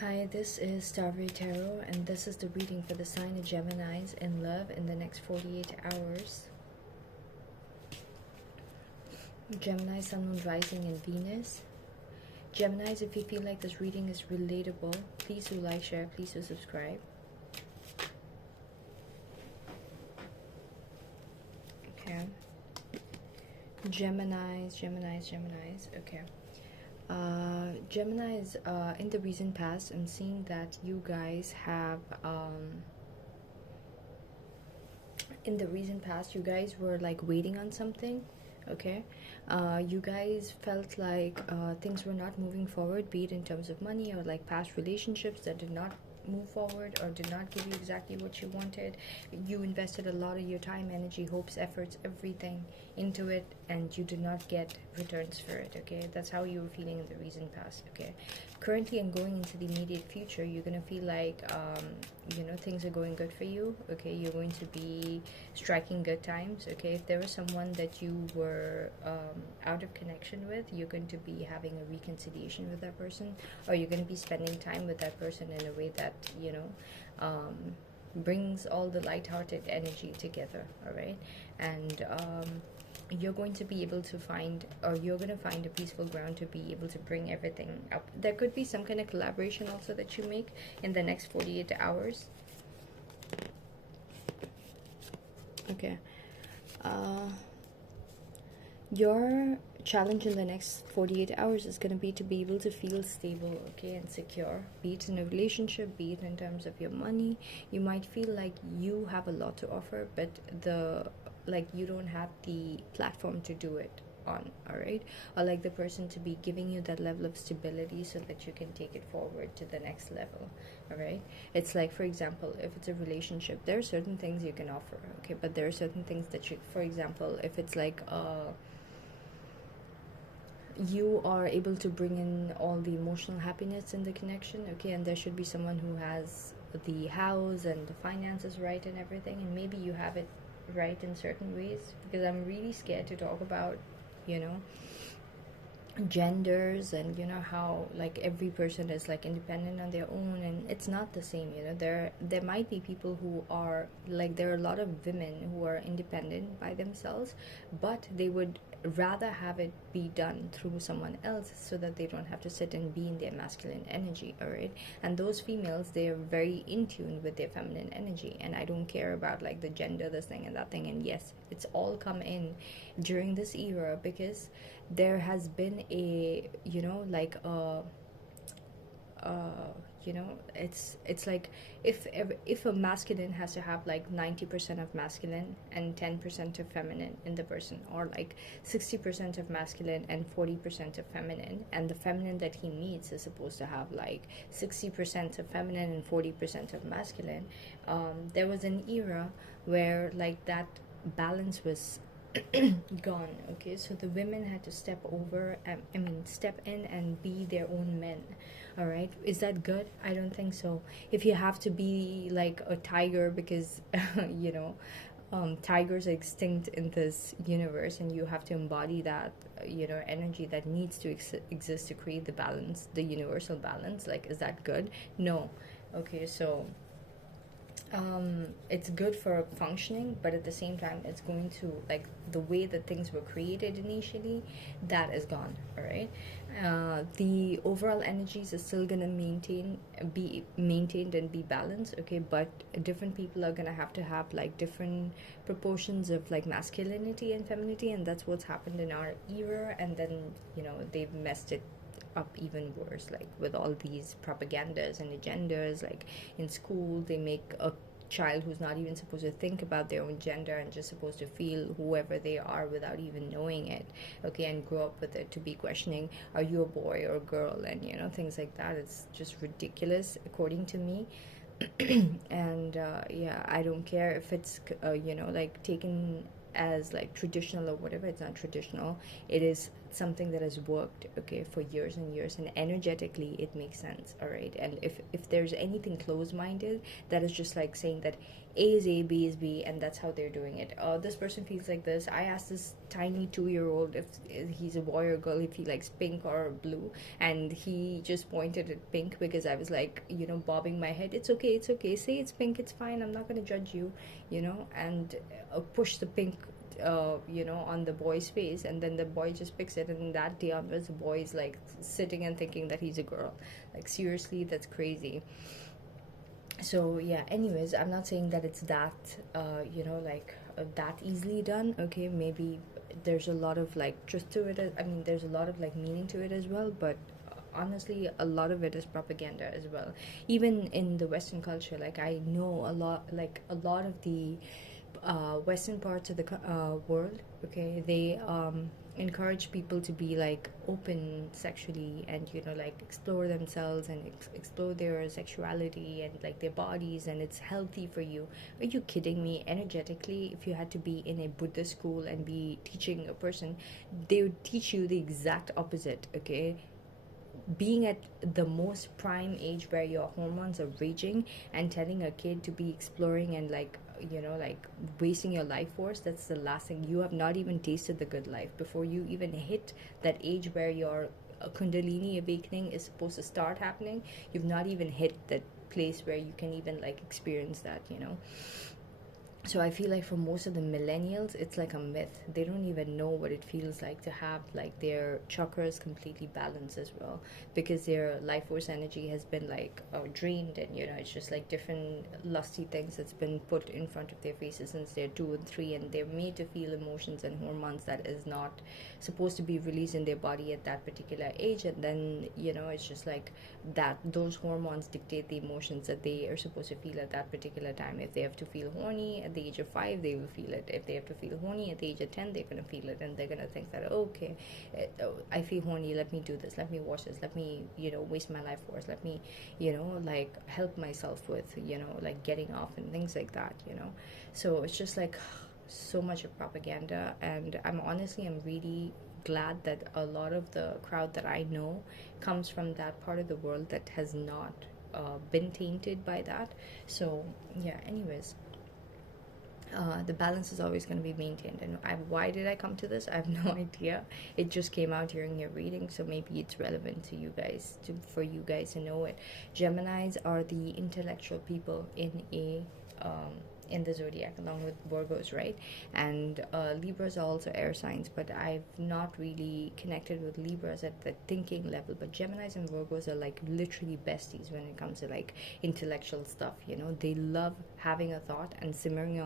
Hi, this is Starry Tarot, and this is the reading for the sign of Geminis in love in the next 48 hours. Gemini, Sun, Moon, Rising, and Venus. Geminis, if you feel like this reading is relatable, please do like, share, please do subscribe. Okay. Geminis. Okay. Geminis, in the recent past, I'm seeing that you guys have, in the recent past, you guys were like waiting on something. Okay. You guys felt like things were not moving forward, be it in terms of money or like past relationships that did not move forward or did not give you exactly what you wanted. You invested a lot of your time, energy, hopes, efforts, everything into it, and you did not get returns for it. Okay, that's how you were feeling in the recent past. Okay, currently and going into the immediate future, you're gonna feel like things are going good for you. Okay, you're going to be striking good times. Okay, if there was someone that you were out of connection with, you're going to be having a reconciliation with that person, or you're going to be spending time with that person in a way that brings all the light-hearted energy together. All right, and you're going to be able to find, or you're going to find a peaceful ground to be able to bring everything up. There could be some kind of collaboration also that you make in the next 48 hours. Okay. Your challenge in the next 48 hours is going to be able to feel stable, okay, and secure, be it in a relationship, be it in terms of your money. You might feel like you have a lot to offer, but you don't have the platform to do it on. All right, or like the person to be giving you that level of stability so that you can take it forward to the next level. All right, it's like, for example, if it's a relationship, there are certain things you can offer, okay, but there are certain things that you, for example, if it's like you are able to bring in all the emotional happiness in the connection, okay, and there should be someone who has the house and the finances right and everything, and maybe you have it right in certain ways, because I'm really scared to talk about, you know, genders, and how like every person is like independent on their own, and it's not the same. There might be people who are like, there are a lot of women who are independent by themselves, but they would rather have it be done through someone else so that they don't have to sit and be in their masculine energy. All right, and those females, they are very in tune with their feminine energy, and I don't care about like the gender, this thing and that thing. And yes, it's all come in during this era, because there has been a it's like, if a masculine has to have like 90% of masculine and 10% of feminine in the person, or like 60% of masculine and 40% of feminine, and the feminine that he meets is supposed to have like 60% of feminine and 40% of masculine. There was an era where like that balance was gone. Okay, so the women had to step over, step in and be their own men. All right, is that good? I don't think so. If you have to be like a tiger because tigers are extinct in this universe, and you have to embody that energy that needs to exist to create the balance, the universal balance, like, is that good? No. Okay, so it's good for functioning, but at the same time, it's going to, like, the way that things were created initially, that is gone. All right, the overall energies are still gonna be maintained and be balanced. Okay, but different people are gonna have like different proportions of like masculinity and femininity, and that's what's happened in our era. And then they've messed it up even worse, like with all these propagandas and agendas. Like in school, they make a child who's not even supposed to think about their own gender and just supposed to feel whoever they are without even knowing it, okay, and grow up with it, to be questioning, are you a boy or a girl, and things like that. It's just ridiculous, according to me. And yeah, I don't care if it's like taken as like traditional or whatever. It's not traditional. It is it's something that has worked, okay, for years and years, and energetically it makes sense, all right? And if there's anything closed-minded, that is just like saying that A is A, B is B, and that's how they're doing it. This person feels like this. I asked this tiny 2-year-old if he's a boy or girl, if he likes pink or blue, and he just pointed at pink because I was like, bobbing my head. It's okay, it's okay. Say it's pink, it's fine. I'm not gonna judge you, and push the pink on the boy's face, and then the boy just picks it, and that day onwards the boy is like sitting and thinking that he's a girl. Like, seriously, that's crazy. So yeah, anyways, I'm not saying that it's that that easily done, okay? Maybe there's a lot of like truth to it. I mean, there's a lot of like meaning to it as well, but honestly a lot of it is propaganda as well. Even in the Western culture, like, I know a lot of the Western parts of the world, okay, they encourage people to be like open sexually, and like explore themselves and explore their sexuality and like their bodies, and it's healthy for you. Are you kidding me? Energetically, if you had to be in a Buddhist school and be teaching a person, they would teach you the exact opposite, okay? Being at the most prime age where your hormones are raging, and telling a kid to be exploring and like wasting your life force, that's the last thing. You have not even tasted the good life before you even hit that age where your kundalini awakening is supposed to start happening. You've not even hit that place where you can even like experience that. So I feel like for most of the millennials, it's like a myth. They don't even know what it feels like to have like their chakras completely balanced as well, because their life force energy has been like drained, and it's just like different lusty things that's been put in front of their faces since they're 2 and 3, and they're made to feel emotions and hormones that is not supposed to be released in their body at that particular age. And then it's just like that those hormones dictate the emotions that they are supposed to feel at that particular time. If they have to feel horny at the age of 5, they will feel it. If they have to feel horny at the age of 10, they're gonna feel it, and they're gonna think that, okay, I feel horny, let me do this, let me watch this, let me waste my life force, let me like help myself with like getting off and things like that. So it's just like so much of propaganda. And I'm really glad that a lot of the crowd that I know comes from that part of the world that has not been tainted by that. So yeah, anyways, the balance is always going to be maintained. And why did I come to this? I have no idea. It just came out during your reading, so maybe it's relevant to you guys, for you guys to know it. Geminis are the intellectual people in the zodiac, along with Virgos, right? And Libras are also air signs, but I've not really connected with Libras at the thinking level. But Geminis and Virgos are like literally besties when it comes to like intellectual stuff. They love having a thought and simmering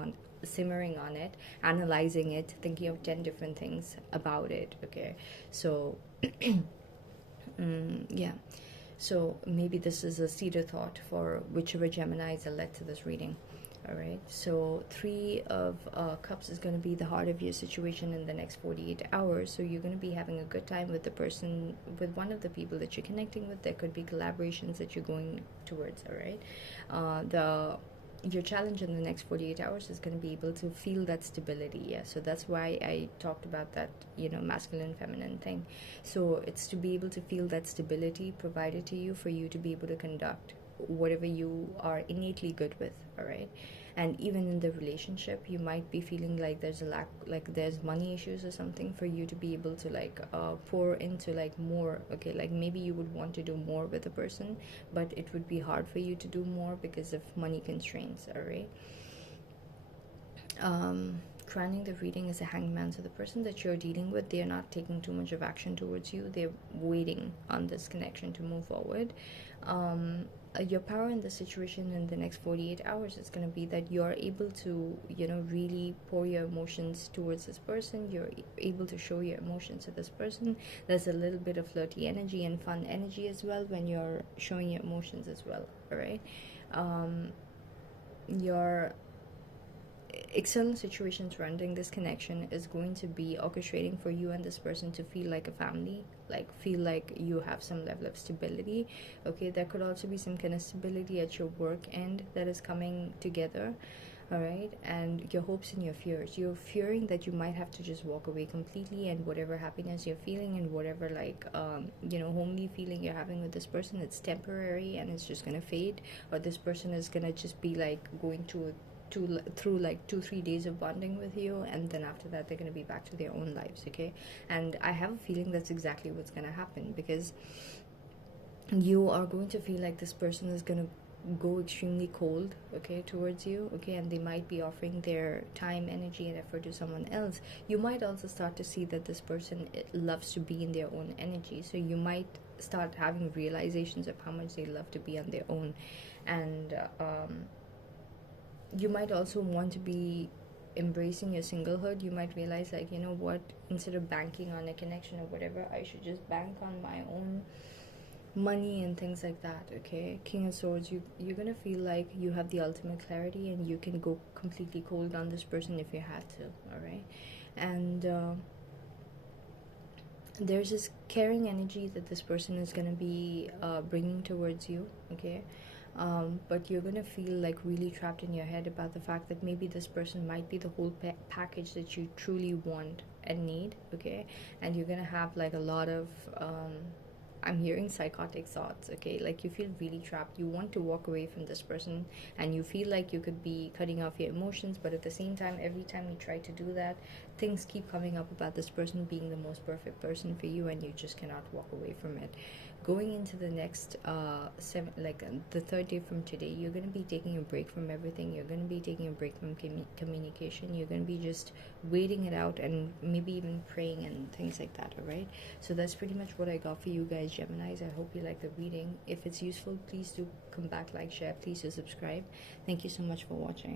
on it, analyzing it, thinking of 10 different things about it, okay? So yeah, so maybe this is a seed of thought for whichever Geminis are led to this reading. All right, so 3 of Cups is going to be the heart of your situation in the next 48 hours. So you're going to be having a good time with one of the people that you're connecting with. There could be collaborations that you're going towards. All right, your challenge in the next 48 hours is going to be able to feel that stability. Yeah, so that's why I talked about that masculine feminine thing. So it's to be able to feel that stability provided to you, for you to be able to conduct whatever you are innately good with. All right, and even in the relationship, you might be feeling like there's a lack, like there's money issues or something, for you to be able to like pour into like more. Okay, like maybe you would want to do more with a person, but it would be hard for you to do more because of money constraints. All right, crowning the reading is a hangman. So the person that you're dealing with, they're not taking too much of action towards you. They're waiting on this connection to move forward. Your power in the situation in the next 48 hours is going to be that you're able to really pour your emotions towards this person. You're able to show your emotions to this person. There's a little bit of flirty energy and fun energy as well when you're showing your emotions as well. All right, your external situation surrounding this connection is going to be orchestrating for you and this person to feel like a family, like feel like you have some level of stability. Okay, there could also be some kind of stability at your work end that is coming together. all right? And your hopes and your fears, you're fearing that you might have to just walk away completely, and whatever happiness you're feeling and whatever like homely feeling you're having with this person, it's temporary and it's just gonna fade, or this person is gonna just be like going through like 2-3 days of bonding with you, and then after that they're going to be back to their own lives. Okay, and I have a feeling that's exactly what's going to happen, because you are going to feel like this person is going to go extremely cold, okay, towards you, okay, and they might be offering their time, energy, and effort to someone else. You might also start to see that this person loves to be in their own energy, so you might start having realizations of how much they love to be on their own. And you might also want to be embracing your singlehood. You might realize, like, you know what, instead of banking on a connection or whatever, I should just bank on my own money and things like that. Okay, King of Swords, you're gonna feel like you have the ultimate clarity and you can go completely cold on this person if you had to. All right, and there's this caring energy that this person is gonna be bringing towards you. Okay, but you're gonna feel like really trapped in your head about the fact that maybe this person might be the whole package that you truly want and need. Okay, and you're gonna have like a lot of I'm hearing psychotic thoughts. Okay, like you feel really trapped, you want to walk away from this person, and you feel like you could be cutting off your emotions, but at the same time, every time you try to do that, things keep coming up about this person being the most perfect person for you, and you just cannot walk away from it. Going into the next the third day from today, you're going to be taking a break from everything. You're going to be taking a break from communication. You're going to be just waiting it out, and maybe even praying and things like that. All right, so that's pretty much what I got for you guys, Geminis. I hope you like the reading. If it's useful, please do come back, like, share, please do subscribe. Thank you so much for watching.